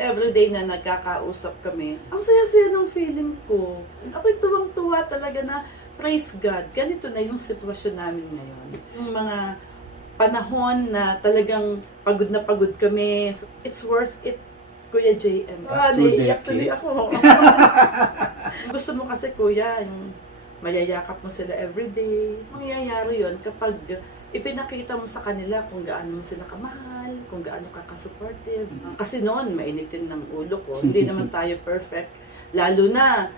everyday na nagkakausap kami, ang saya-saya ng feeling ko. Ako'y tuwang-tuwa talaga na, praise God, ganito na yung sitwasyon namin ngayon. Yung mga panahon na talagang pagod na pagod kami, it's worth it, Kuya JM. Naiiyak tuloy ako. Gusto mo kasi, Kuya, yung mayayakap mo sila everyday. Mangyayari yon kapag ipinakita mo sa kanila kung gaano mo sila kamahal, kung gaano ka ka-supportive. Kasi noon, mainitin ng ulo ko. Hindi naman tayo perfect. Lalo na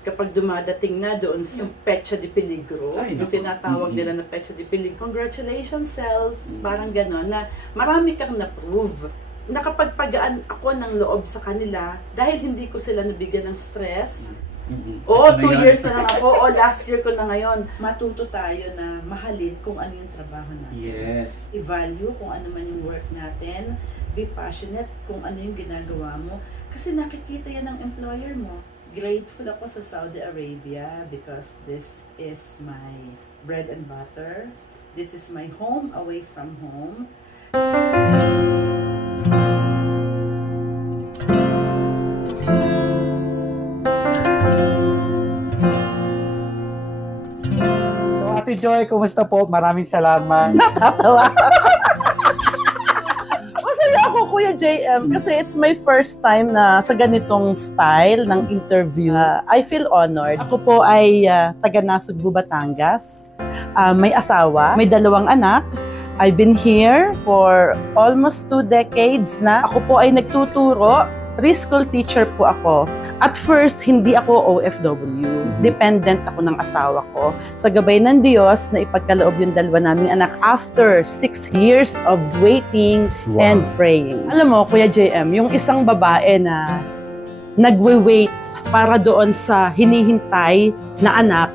kapag dumadating na doon sa Pecha de Peligro, yung tinatawag nila na Pecha de Peligro, congratulations self, parang gano'n, na marami kang na-prove. Nakapagpagaan ako ng loob sa kanila dahil hindi ko sila nabigyan ng stress. Oo, 2 years na lang ako. Last year ko na ngayon. Matuto tayo na mahalin kung ano yung trabaho natin. Yes. I-value kung ano man yung work natin. Be passionate kung ano yung ginagawa mo. Kasi nakikita yan ng employer mo. Grateful ako sa Saudi Arabia because this is my bread and butter. This is my home away from home. Ate Joy, kumusta po? Maraming salamat. Natatawa. Masaya ako, Kuya JM, kasi it's my first time na sa ganitong style ng interview. I feel honored. Ako po ay taga Nasugbu, Batangas. May asawa, may 2 anak. I've been here for almost 2 decades na. Ako po ay nagtuturo. Preschool teacher po ako. At first, hindi ako OFW. Dependent ako ng asawa ko. Sa gabay ng Diyos, na ipagkaloob yung 2 naming anak after 6 years of waiting and praying. Alam mo, Kuya JM, yung isang babae na nagwe-wait para doon sa hinihintay na anak,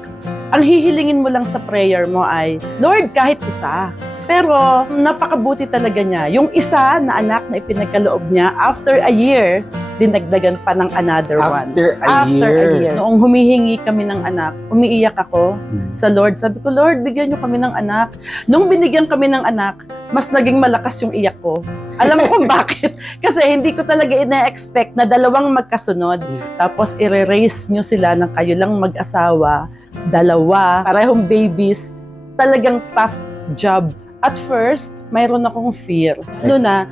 ang hihilingin mo lang sa prayer mo ay, Lord, kahit isa. Pero napakabuti talaga niya. Yung isa na anak na ipinagkaloob niya, after a year, dinagdagan pa ng another one. After a year. Noong humihingi kami ng anak, umiiyak ako sa Lord. Sabi ko, Lord, bigyan niyo kami ng anak. Nung binigyan kami ng anak, mas naging malakas yung iyak ko. Alam mo kung bakit? Kasi hindi ko talaga ina-expect na 2 magkasunod. Tapos i-raise niyo sila ng kayo lang mag-asawa, 2, parehong babies. Talagang tough job. At first, mayroon akong fear. Ano na,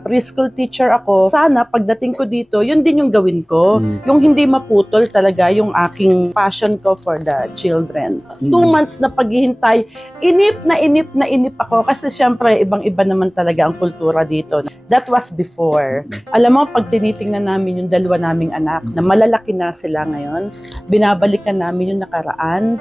preschool teacher ako, sana pagdating ko dito, yun din yung gawin ko. Yung hindi maputol talaga yung aking passion ko for the children. 2 months na paghihintay, inip na inip ako kasi syempre, ibang-iba naman talaga ang kultura dito. That was before. Alam mo, pag tinitingnan namin yung 2 naming anak, na malalaki na sila ngayon, binabalikan namin yung nakaraan,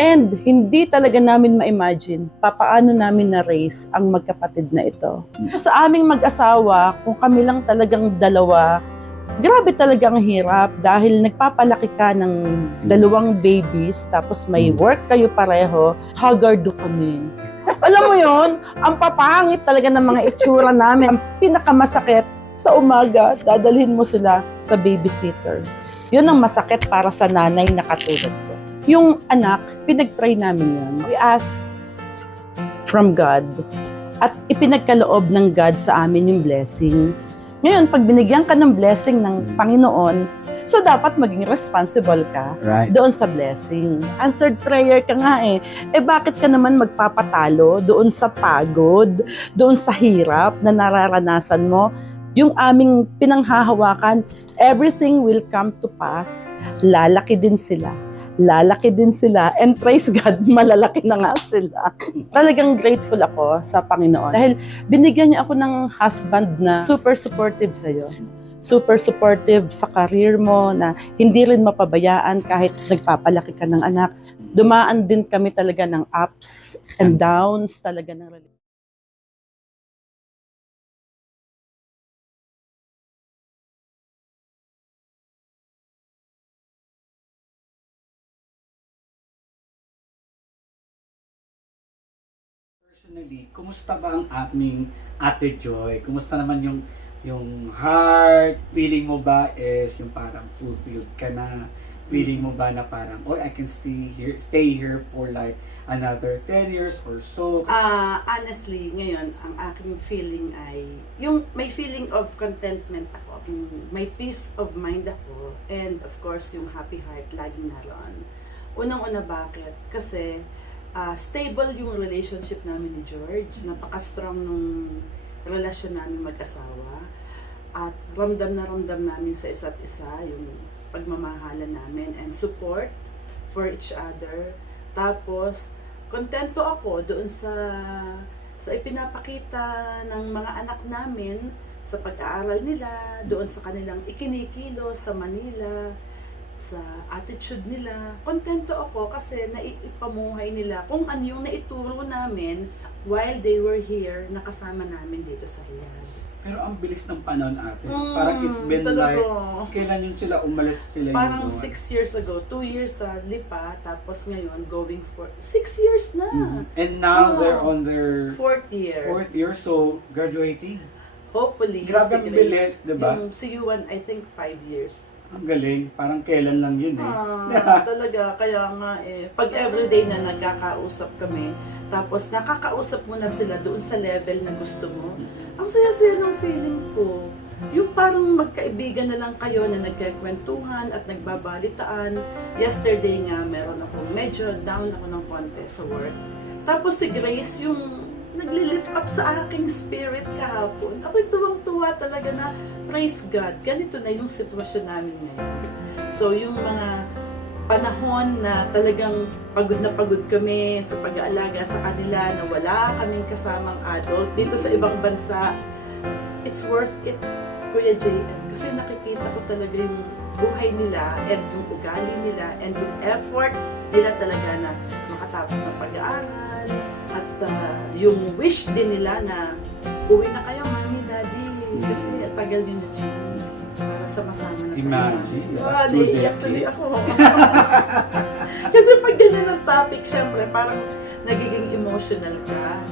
and hindi talaga namin ma-imagine papaano namin na-raise ang magkapatid na ito. Sa aming mag-asawa, kung kami lang talagang 2, grabe talaga ang hirap dahil nagpapalaki ka ng 2 babies, tapos may work kayo pareho, haggard kami. Alam mo yon, ang papangit talaga ng mga itsura namin. Ang pinakamasakit, sa umaga, dadalhin mo sila sa babysitter. Yun ang masakit para sa nanay na katulad ko. Yung anak, pinag-pray namin yun. We ask from God at ipinagkaloob ng God sa amin yung blessing. Ngayon, pag binigyan ka ng blessing ng Panginoon, so dapat maging responsible ka doon sa blessing. Answered prayer ka nga eh. Bakit ka naman magpapatalo doon sa pagod, doon sa hirap na nararanasan mo? Yung aming pinanghahawakan, everything will come to pass. Lalaki din sila. And praise God, malalaki na nga sila. Talagang grateful ako sa Panginoon dahil binigyan niya ako ng husband na super supportive sa'yo. Super supportive sa career mo na hindi rin mapabayaan kahit nagpapalaki ka ng anak. Dumaan din kami talaga ng ups and downs talaga ng relationship. Personally, kumusta ba ang aming Ate Joy? Kumusta naman yung heart? Feeling mo ba is yung parang fulfilled ka na? Feeling mo ba na parang, oh, I can stay here for like another 10 years or so? Honestly, ngayon, ang aking feeling ay, yung may feeling of contentment ako, may peace of mind ako, and of course, yung happy heart laging naroon. Unang-una bakit? Kasi stable yung relationship namin ni George, napaka-strong nung relasyon namin mag-asawa, at ramdam na ramdam namin sa isa't isa yung pagmamahalan namin and support for each other. Tapos, kontento ako doon sa ipinapakita ng mga anak namin sa pag-aaral nila, doon sa kanilang ikinikilo sa Manila, sa attitude nila. Kontento ako kasi naipamuhay nila kung ano yung naituro namin while they were here, nakasama namin dito sa Riyadh. Pero ang bilis ng panahon ate. Parang it's been talaga. like, kailan yun sila umalis sila Parang yung 6 years ago, 2 years sa Lipa, tapos ngayon going for 6 years na. And now Oh. they're on their 4th year. 4th year, so graduating. Hopefully, Grabe si ang Grace. bilis, diba? Yung si Yuan, I think 5 years. Ang galing. Parang kailan lang yun eh. Talaga, kaya nga pag everyday na nagkakausap kami, tapos nakakausap mo na sila doon sa level na gusto mo, ang saya-saya ng feeling ko. Yung parang magkaibigan na lang kayo na nagkikwentuhan at nagbabalitaan. Yesterday nga, meron ako, medyo down ako ng konti sa work. Tapos si Grace, yung nagli-lift up sa aking spirit kahapon. Ako'y tuwang-tuwa talaga na, praise God, ganito na yung sitwasyon namin ngayon. So, yung mga panahon na talagang pagod na pagod kami sa pag-aalaga sa kanila, na wala kaming kasamang adult dito sa ibang bansa, it's worth it, Kuya JM. Kasi nakikita ko talaga yung buhay nila and yung ugali nila and yung effort nila talaga na makatapos ng pag-aaral. At yung wish din nila na uwi na kayo, Mami, Daddy. Kasi tagal din mo dyan para sama-sama na tayo. Imagine. Naiiyak tuloy ako. Kasi pag ganyan ang topic, syempre, parang nagiging emotional ka.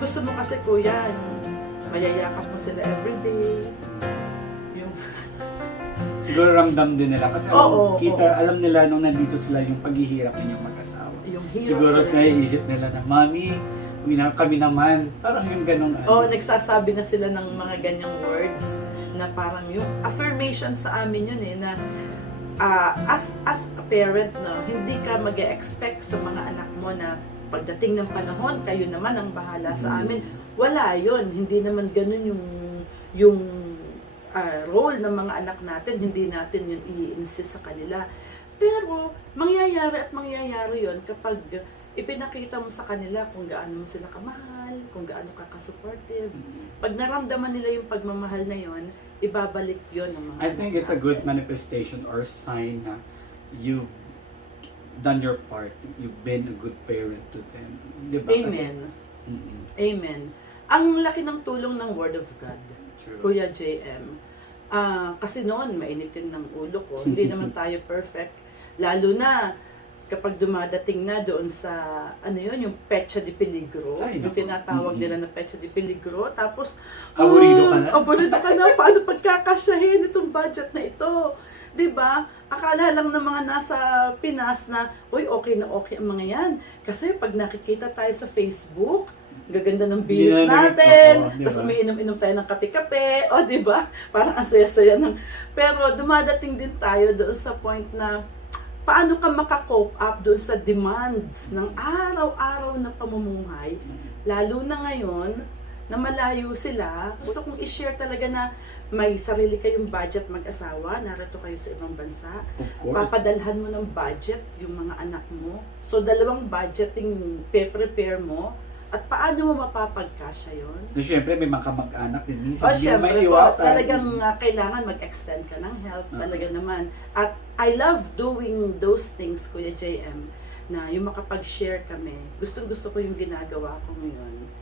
Gusto mo kasi, kuya, yung mayayakap mo sila everyday. Yung Siguro ramdam din nila kasi alam nila nung nandito sila yung paghihirap ninyong mag-asawa. yung hirap. Siguro sa isip nila na, Mami, kami naman. Parang yung ganong Nagsasabi na sila ng mga ganyang words na parang yung affirmation sa amin yun na as a parent, no, hindi ka mag-expect sa mga anak mo na pagdating ng panahon, kayo naman ang bahala sa amin. Wala yun. Hindi naman ganun yung role ng mga anak natin. Hindi natin yun i-insist sa kanila. Pero, mangyayari yun kapag ipinakita mo sa kanila kung gaano mo sila kamahal, kung gaano ka ka-supportive. Pag naramdaman nila yung pagmamahal na yun, ibabalik yun ng mga I think it's a good manifestation or sign na you've done your part. You've been a good parent to them. Diba? Amen. Amen. Ang laki ng tulong ng Word of God, True. Kuya JM. Kasi noon, mainitin ng ulo ko. Hindi naman tayo perfect. Lalo na kapag dumadating na doon sa, yung pecha de peligro, Ay, yung tinatawag nila na pecha de peligro, tapos, Aburido ka na? Aburido ka na, paano pagkakasyahin itong budget na ito? Diba? Akala lang ng mga nasa Pinas na, okay na okay ang mga yan. Kasi pag nakikita tayo sa Facebook, gaganda ng bilis natin, diba? Tapos umiinom-inom tayo ng kape-kape, diba? Parang ang saya-saya ng... Pero dumadating din tayo doon sa point na, paano ka makakope up doon sa demands ng araw-araw na pamumuhay, lalo na ngayon, na malayo sila. Gusto kong i-share talaga na may sarili kayong budget mag-asawa, narito kayo sa ibang bansa. Of course. Papadalhan mo ng budget yung mga anak mo. So, dalawang budgeting yung prepare mo. At paano mo mapapagkasya yun? So, syempre, may mga kamag-anak din. Minsan, Syempre may po, iwasan. talagang kailangan mag-extend ka ng help. Talaga naman. At I love doing those things, Kuya JM, na yung makapag-share kami. Gustong-gusto ko yung ginagawa ko ngayon.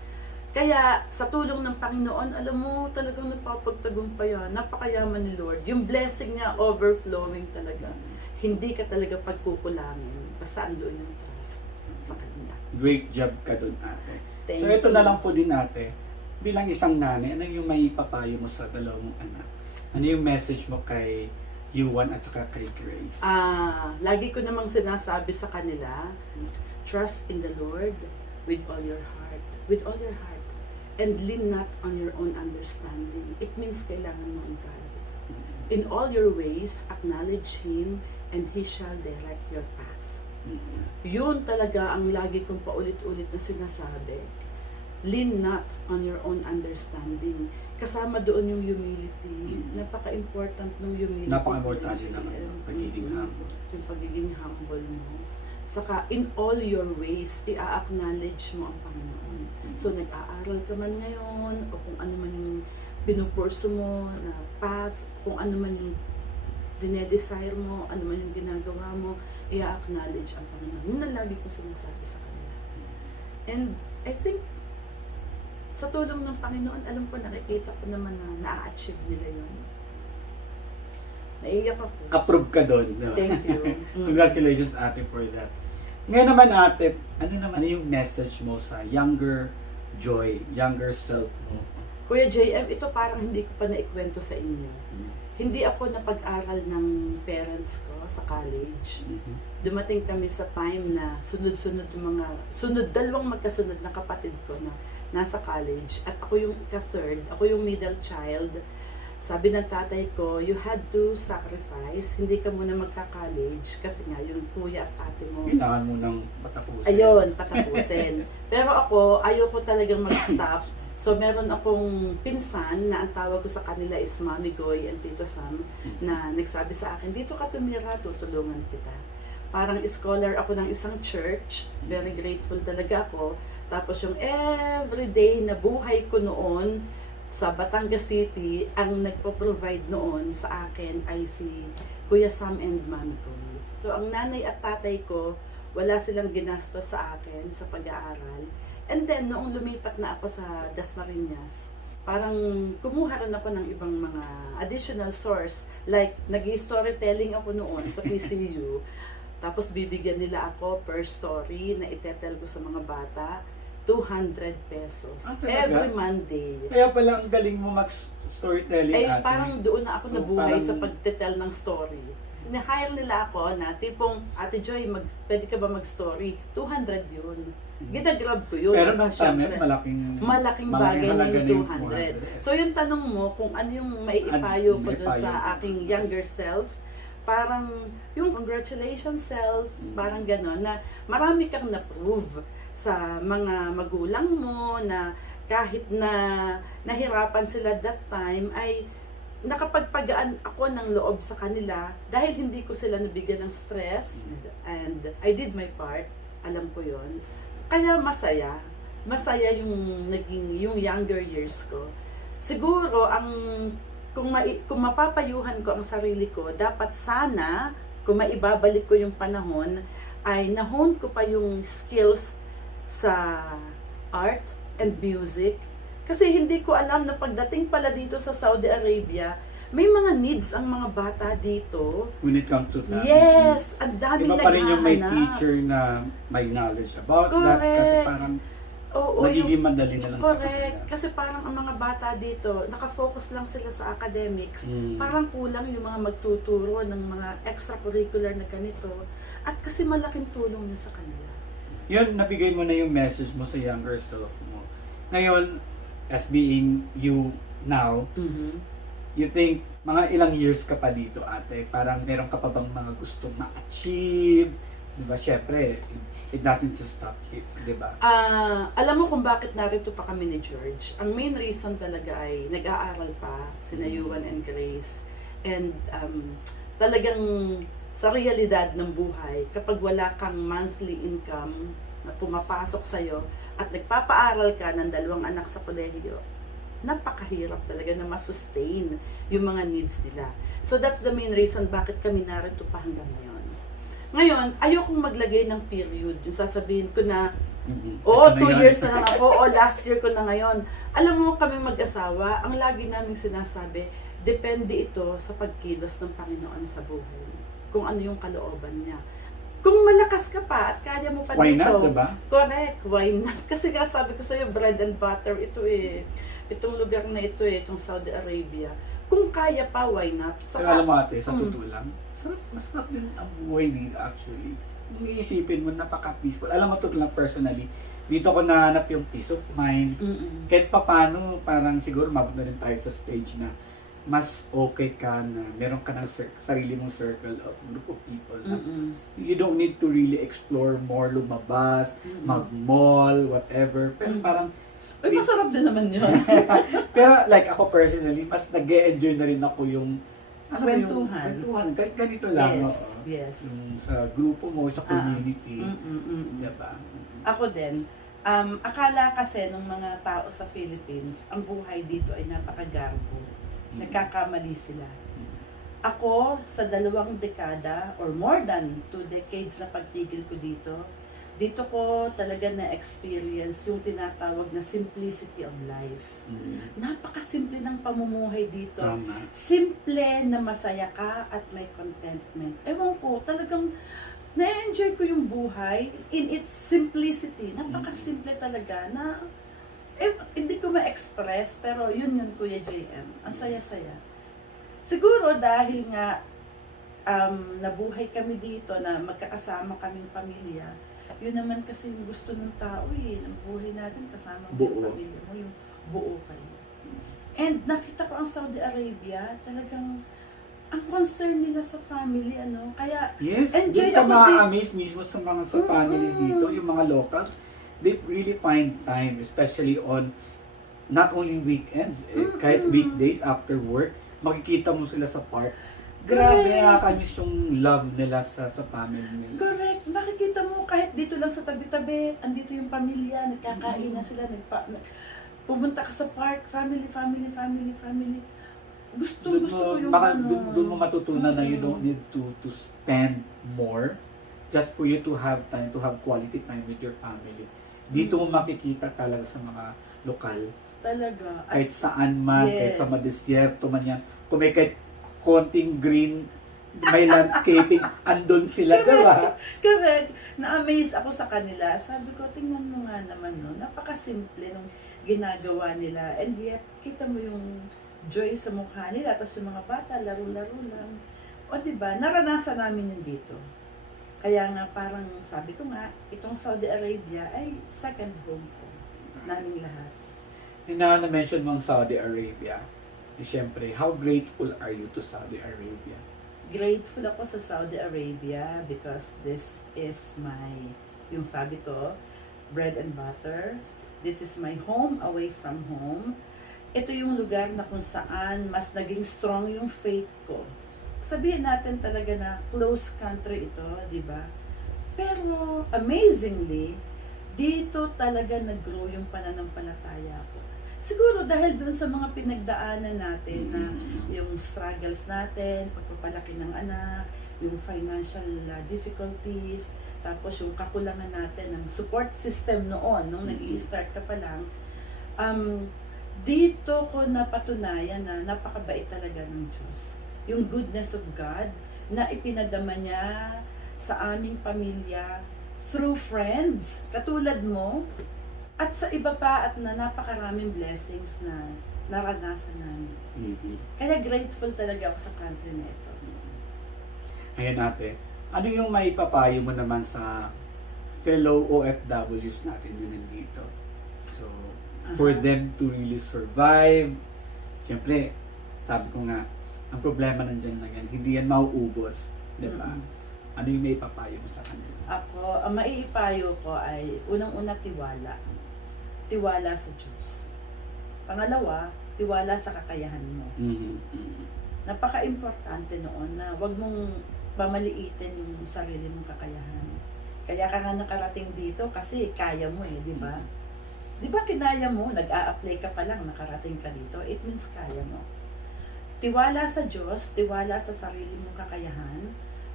Kaya, sa tulong ng Panginoon, alam mo, talagang napapagtagumpayan. Napakayaman ni Lord. Yung blessing niya, overflowing talaga. Hindi ka talaga pagkukulangin. Basta andoon yung trust sa Kanya. Great job ka dun, ate. Thank So, ito you. na lang po din, ate. Bilang isang nanay, ano yung may papayo mo sa dalawang anak? Ano yung message mo kay Yuan at saka kay Grace? Lagi ko namang sinasabi sa kanila, trust in the Lord with all your heart. With all your heart. And lean not on your own understanding. It means kailangan mo ang God. In all your ways, acknowledge Him and He shall direct your path. Yun talaga ang lagi kong paulit-ulit na sinasabi. Lean not on your own understanding. Kasama doon yung humility. Napaka-important ng humility. Napaka-importante ng pagiging humble. Yung pagiging humble mo. Saka, in all your ways, i-acknowledge mo ang Panginoon. So, nag-aaral ka man ngayon, o kung ano man yung pinupurso mo na path, kung ano man yung dinedesire mo, ano man yung ginagawa mo, i-acknowledge ang Panginoon. Yun ang lagi ko sinasabi sa kanila. And I think, sa tulong ng Panginoon, alam ko, nakikita ko naman na na-achieve nila yun. Naiyak ako. Approve ka doon. No? Thank you. Congratulations, ate, for that. Ngayon naman, ate, ano yung message mo sa younger Joy, younger self mo? Kuya JM, ito parang hindi ko pa naikwento sa inyo. Hindi ako napag-aral ng parents ko sa college. Dumating kami sa time na sunod-sunod yung dalawang magkasunod na kapatid ko na nasa college. At ako yung ika-third, ako yung middle child. Sabi ng tatay ko, you had to sacrifice, hindi ka muna magka-college kasi nga yung kuya at ate mo. Kailangan mo nang patapusin. Ayun, patapusin. Pero ako, ayoko talagang mag-stop. So, meron akong pinsan na ang tawag ko sa kanila is Mami Goy and Tito Sam na nagsabi sa akin, dito ka tumira, tutulungan kita. Parang scholar ako ng isang church, very grateful talaga ako. Tapos yung everyday na buhay ko noon sa Batangas City, ang nagpo-provide noon sa akin ay si Kuya Sam and Mami Goy. So, ang nanay at tatay ko, wala silang ginastos sa akin sa pag-aaral. And then, noong lumipat na ako sa Dasmariñas, parang kumuha rin ako ng ibang mga additional source. Like, nag-storytelling ako noon sa PCU. Tapos, bibigyan nila ako per story na itetel ko sa mga bata. 200 pesos. Every Monday. Kaya pala ang galing mo mag-storytelling, Ay, ate. parang doon na ako So, nabuhay parang sa pagtetel ng story. Ni-hire nila ako na tipong, Ate Joy, pwede ka ba mag-story? 200 yun. Ginagrab ko yun. Pero nung time, Syempre, malaking bagay na halaga yung na yung 200. So yung tanong mo kung ano yung maiipayo ko dun sa aking younger self, parang yung congratulations self, parang gano'n, na marami kang na-prove sa mga magulang mo na kahit na nahirapan sila that time, ay nakapagpagaan ako ng loob sa kanila dahil hindi ko sila nabigyan ng stress and I did my part, alam ko yon. Kaya masaya yung naging yung younger years ko. Siguro kung mapapayuhan ko ang sarili ko, dapat sana kung maibabalik ko yung panahon ay nahon ko pa yung skills sa art and music. Kasi hindi ko alam na pagdating pala dito sa Saudi Arabia, may mga needs ang mga bata dito. When it comes to that. Yes! Ang daming iba pa rin yung may naghahanap. teacher na may knowledge about Correct. that. Kasi parang nagiging madali na lang correct. sa kanila. Kasi parang ang mga bata dito, nakafocus lang sila sa academics. Parang kulang yung mga magtuturo ng mga extracurricular na ganito. At kasi malaking tulong yun sa kanila. Yun, nabigay mo na yung message mo sa younger self mo. Ngayon, as being you now, you think, mga ilang years ka pa dito, ate? Parang meron ka pa bang mga gustong ma-achieve? Diba, syempre, it doesn't just stop here, diba? Alam mo kung bakit narito pa kami ni George? Ang main reason talaga ay nag-aaral pa sina Yuan and Grace. And talagang sa realidad ng buhay, kapag wala kang monthly income na pumapasok sa'yo at nagpapaaral ka ng 2 anak sa kolehiyo, napakahirap talaga na masustain yung mga needs nila. So that's the main reason bakit kami narito pa hanggang ngayon. Ngayon, ayokong maglagay ng period. Yung sasabihin ko na, 2 years na lang ako, last year ko na ngayon. Alam mo, kaming mag-asawa, ang lagi naming sinasabi, depende ito sa pagkilos ng Panginoon sa buhay. Kung ano yung kalooban niya. Kung malakas ka pa at kaya mo pa Why dito, not, diba? correct, why not? Kasi nga sabi ko sa'yo, bread and butter, ito eh. Itong lugar na ito eh, itong Saudi Arabia. Kung kaya pa, why not? Pero alam mo ate, sa totoo lang, masarap din ang buhay dito actually. Kung iisipin mo, napaka-peaceful. Alam mo, totoo lang personally, dito ko nahanap yung peace of mind. Kahit pa paano, parang siguro mabot na rin tayo sa stage na mas okay ka na meron ka ng sarili mong circle of group of people na you don't need to really explore more, lumabas, mag-mall, whatever. Pero parang Uy, masarap din naman yun. pero like ako personally, mas nag-e-enjoy na rin ako yung Kwentuhan. Kahit ganito lang. Yes, Oo. yes. Yung sa grupo mo, sa community. Diba? Ako din. Akala kasi ng mga tao sa Philippines, ang buhay dito ay napakagarbo. Nagkakamali sila. Ako, sa 2 dekada or more than 2 decades na pagtigil ko dito ko talaga na-experience yung tinatawag na simplicity of life. Napakasimple ng pamumuhay dito. Tama. Simple na masaya ka at may contentment. Ewan ko, talagang na-enjoy ko yung buhay in its simplicity. Napakasimple talaga na hindi ko ma-express, pero yun Kuya JM. Ang saya-saya. Siguro dahil nga nabuhay kami dito na magkakasama kaming pamilya, yun naman kasi yung gusto ng tao ng buhay natin kasama mo yung pamilya mo, yung buo kayo. And nakita ko ang Saudi Arabia, talagang ang concern nila sa family, kaya yes, enjoy doon ka ako ma-amaze mismo sa mga families dito, yung mga locals, they really find time, especially on not only weekends, kahit weekdays after work, makikita mo sila sa park. Grabe, nakakamiss yung love nila sa family nila. Correct. Makikita mo kahit dito lang sa tabi-tabi, andito yung pamilya, nagkakain na sila, pumunta ka sa park, family. Gusto ko yung doon mo matutunan na you don't need to spend more just for you to have time, to have quality time with your family. Dito mo makikita talaga sa mga lokal. Talaga. Kahit saan man, kahit Yes. sa madesyerto man yan. Kung may kahit konting green, may landscaping, andun sila, diba? Correct. Na-amaze ako sa kanila. Sabi ko, tingnan mo nga naman, napakasimple nung ginagawa nila. And yet, kita mo yung joy sa mukha nila. Tapos yung mga bata, laro-laro lang. O diba, naranasan namin yun dito. Kaya nga parang sabi ko nga, itong Saudi Arabia ay second home ko. Naming lahat. Yung na-mention mo ang Saudi Arabia, siyempre, how grateful are you to Saudi Arabia? Grateful ako sa Saudi Arabia because this is yung sabi ko, bread and butter. This is my home away from home. Ito yung lugar na kung saan mas naging strong yung faith ko. Sabihin natin talaga na close country ito, di ba? Pero amazingly, dito talaga nag-grow yung pananampalataya ko. Siguro dahil dun sa mga pinagdaanan natin na yung struggles natin, pagpapalaki ng anak, yung financial difficulties, tapos yung kakulangan natin ng support system noon, nung nag-i-start ka pa lang, dito ko napatunayan na napakabait talaga ng Diyos. Yung goodness of God na ipinadama niya sa aming pamilya through friends, katulad mo, at sa iba pa at na napakaraming blessings na naranasan namin. Kaya grateful talaga ako sa country na ito. Ayan ate, ano yung maipapayo mo naman sa fellow OFWs natin na nandito? So, for them to really survive, siyempre, sabi ko nga, ang problema nandyan lang yan, hindi yan mauubos, di ba? Ano yung maipapayo mo sa kanila? Ako, ang maiipayo ko ay unang-una tiwala. Tiwala sa Diyos. Pangalawa, tiwala sa kakayahan mo. Napaka-importante noon na wag mong pamaliitin yung sarili mong kakayahan. Kaya ka nga nakarating dito kasi kaya mo di ba? Di ba kinaya mo, nag-a-apply ka pa lang, nakarating ka dito, it means kaya mo. Tiwala sa Diyos, tiwala sa sarili mong kakayahan.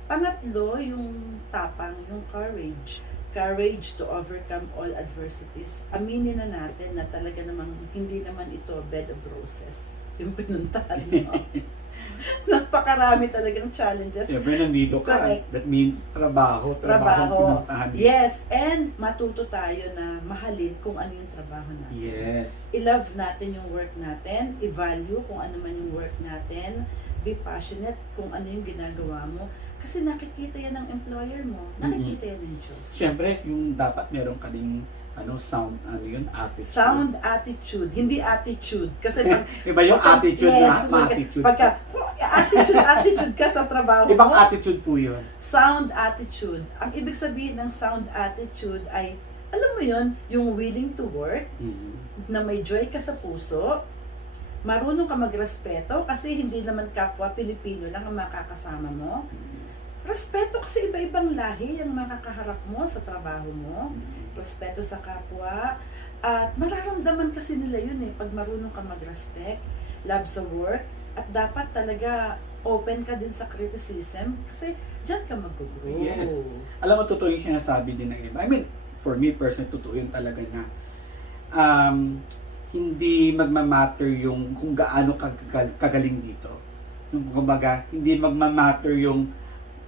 Pangatlo, yung tapang, yung courage. Courage to overcome all adversities. Aminin na natin na talaga namang hindi naman ito bed of roses yung pinuntahan mo. Napakarami talagang challenges. Siyempre, nandito ka. Correct. That means trabaho ang Trabaho. pinuntahan. Yes, and matuto tayo na mahalin kung ano yung trabaho natin. Yes. I-love natin yung work natin, i-value kung ano man yung work natin, be passionate kung ano yung ginagawa mo. Kasi nakikita yan ng employer mo, nakikita yan ng Diyos. Siyempre, yung dapat meron ka ding attitude. Sound attitude, hindi attitude. Kasi pag, Iba yung attitude yes, na attitude. Pagka, attitude ka sa trabaho Ibang mo, attitude po yun. sound attitude. Ang ibig sabihin ng sound attitude ay, alam mo yun, yung willing to work, na may joy ka sa puso, marunong ka magrespeto kasi hindi naman kapwa Pilipino lang ang makakasama mo. Respeto kasi iba-ibang lahi ang makakaharap mo sa trabaho mo. Respeto sa kapwa. At mararamdaman kasi nila yun pag marunong ka mag-respect, love sa work, at dapat talaga open ka din sa criticism kasi dyan ka mag-grow. Yes. Alam mo, totoo yung sinasabi din ng iba. I mean, for me personally, totoo yun talaga na hindi magmamatter yung kung gaano kagaling dito. Yung kumbaga, hindi magmamatter yung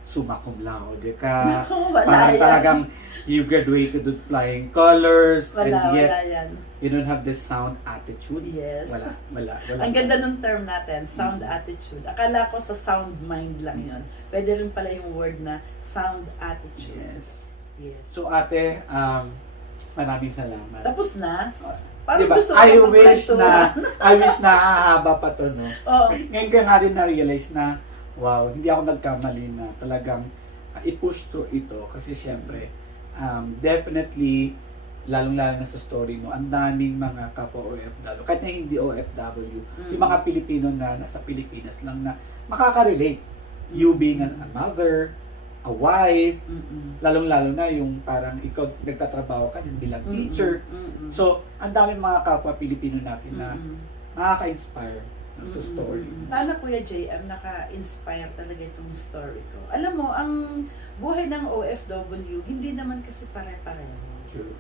summa cum laude ka. Naku, wala Parang yan. talagang you graduated with flying colors and Wala yet yan. you don't have this sound attitude. Yes. Wala. Ang ganda ng term natin, sound attitude. Akala ko sa sound mind lang yon. Pwede rin pala yung word na sound attitude. Yes. Yes. So ate, maraming salamat. Tapos na? Parang Diba? gusto ko I wish magkwentuhan. na hahaba pa to, no? Oo. Ngayon ko nga din na-realize na, wow, hindi ako nagkamali na talagang i-push through ito. Kasi syempre, definitely, lalong-lalo na sa story mo, ang daming mga kapwa OFW, kahit na hindi OFW, yung mga Pilipino na nasa Pilipinas lang na makaka-relate. You being a mother, a wife, lalong-lalo na yung parang ikaw nagtatrabaho ka din bilang teacher. So, ang daming mga kapwa Pilipino natin na makaka-inspire sa story. Sana Kuya JM, naka-inspire talaga itong story ko. Alam mo, ang buhay ng OFW, hindi naman kasi pare-pareho. True.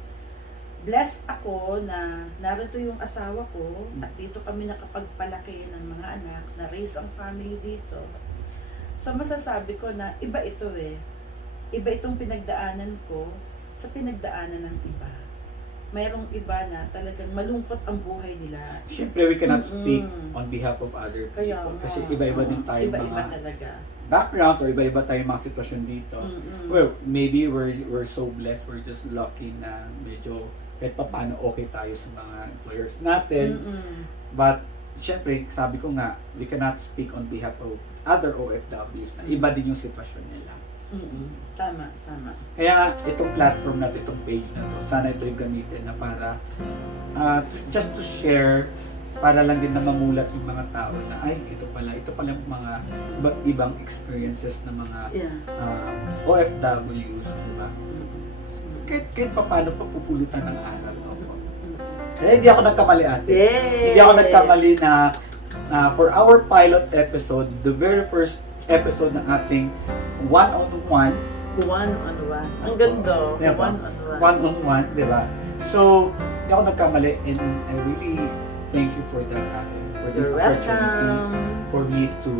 Blessed ako na narito yung asawa ko at dito kami nakapagpalaki ng mga anak, na-raise ang family dito. So masasabi ko na iba ito Iba itong pinagdaanan ko sa pinagdaanan ng iba. Mayroong iba na talagang malungkot ang buhay nila. Siyempre, we cannot speak on behalf of other people. Kaya Kasi iba-iba din tayo iba-iba mga talaga. backgrounds or iba-iba tayong mga sitwasyon dito. Well, maybe we're so blessed, we're just lucky na medyo kahit pa paano okay tayo sa mga employers natin. But, syempre, sabi ko nga, we cannot speak on behalf of other OFWs na iba din yung sitwasyon nila. Tama. Kaya itong platform na to, itong page na to, sana ito'y gamitin na para just to share, para lang din na mamulat yung mga tao na ay, ito pala yung mga iba't ibang experiences ng mga OFWs, diba? Kahit pa paano papupulutan ng aral. Kaya hindi ako nagkamali, ate. Hindi ako nagkamali na for our pilot episode, the very first episode ng ating one-on-one. One-on-one. Ang ganda. Diba? One-on-one. One-on-one, di ba? So, hindi ako nagkamali and I really thank you for that, ate. For this You're opportunity welcome. for me to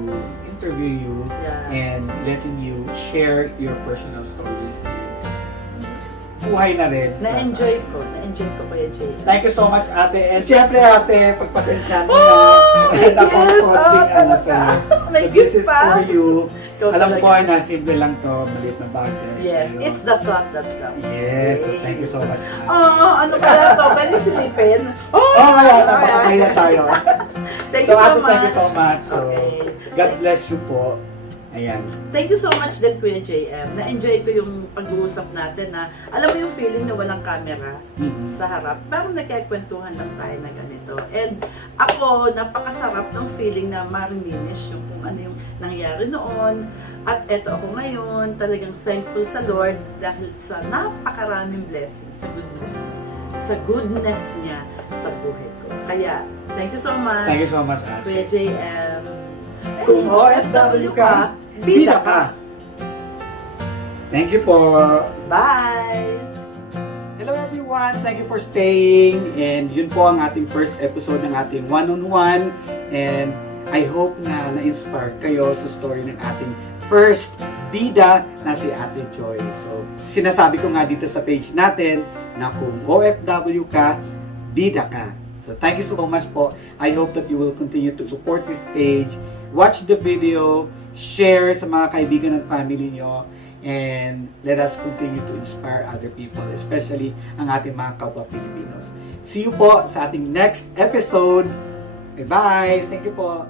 interview you and letting you share your personal stories. Buhay na rin. Na-enjoy ko pa yung Jay. Thank you so much, ate. And syempre, ate, pagpasensya mo may na gift! sa'yo. May So, this is gift pa! for you. Ikaw Alam ko talaga. na simple lang to, maliit na bagay. Yes, Pero- it's the thought that counts. Yes, so thank you so much, ate. Ano pala to? Pwede silipin? Kaya tayo. Thank So, you so ate, much. thank you so much. So, Okay. God bless you po. Ayan. Thank you so much din, Kuya JM. Na-enjoy ko yung pag-uusap natin na, alam mo yung feeling na walang camera sa harap. Parang nagkikwentuhan lang tayo na ganito. And ako, napakasarap ng feeling na mariminis yung kung ano yung nangyari noon. At eto ako ngayon, talagang thankful sa Lord dahil sa napakaraming blessings, sa goodness niya sa buhay ko. Kaya, thank you so much. Thank you so much, ate. Kuya JM. Kung OFW ka, bida ka. Thank you po. Bye! Hello everyone, thank you for staying. And yun po ang ating first episode ng ating one-on-one. And I hope na na-inspire kayo sa story ng ating first bida na si Ate Joy. So, sinasabi ko nga dito sa page natin na kung OFW ka, bida ka. So, thank you so much po. I hope that you will continue to support this page, watch the video, share sa mga kaibigan at family nyo, and let us continue to inspire other people, especially ang ating mga kapwa Pilipinos. See you po sa ating next episode. Bye-bye! Thank you po!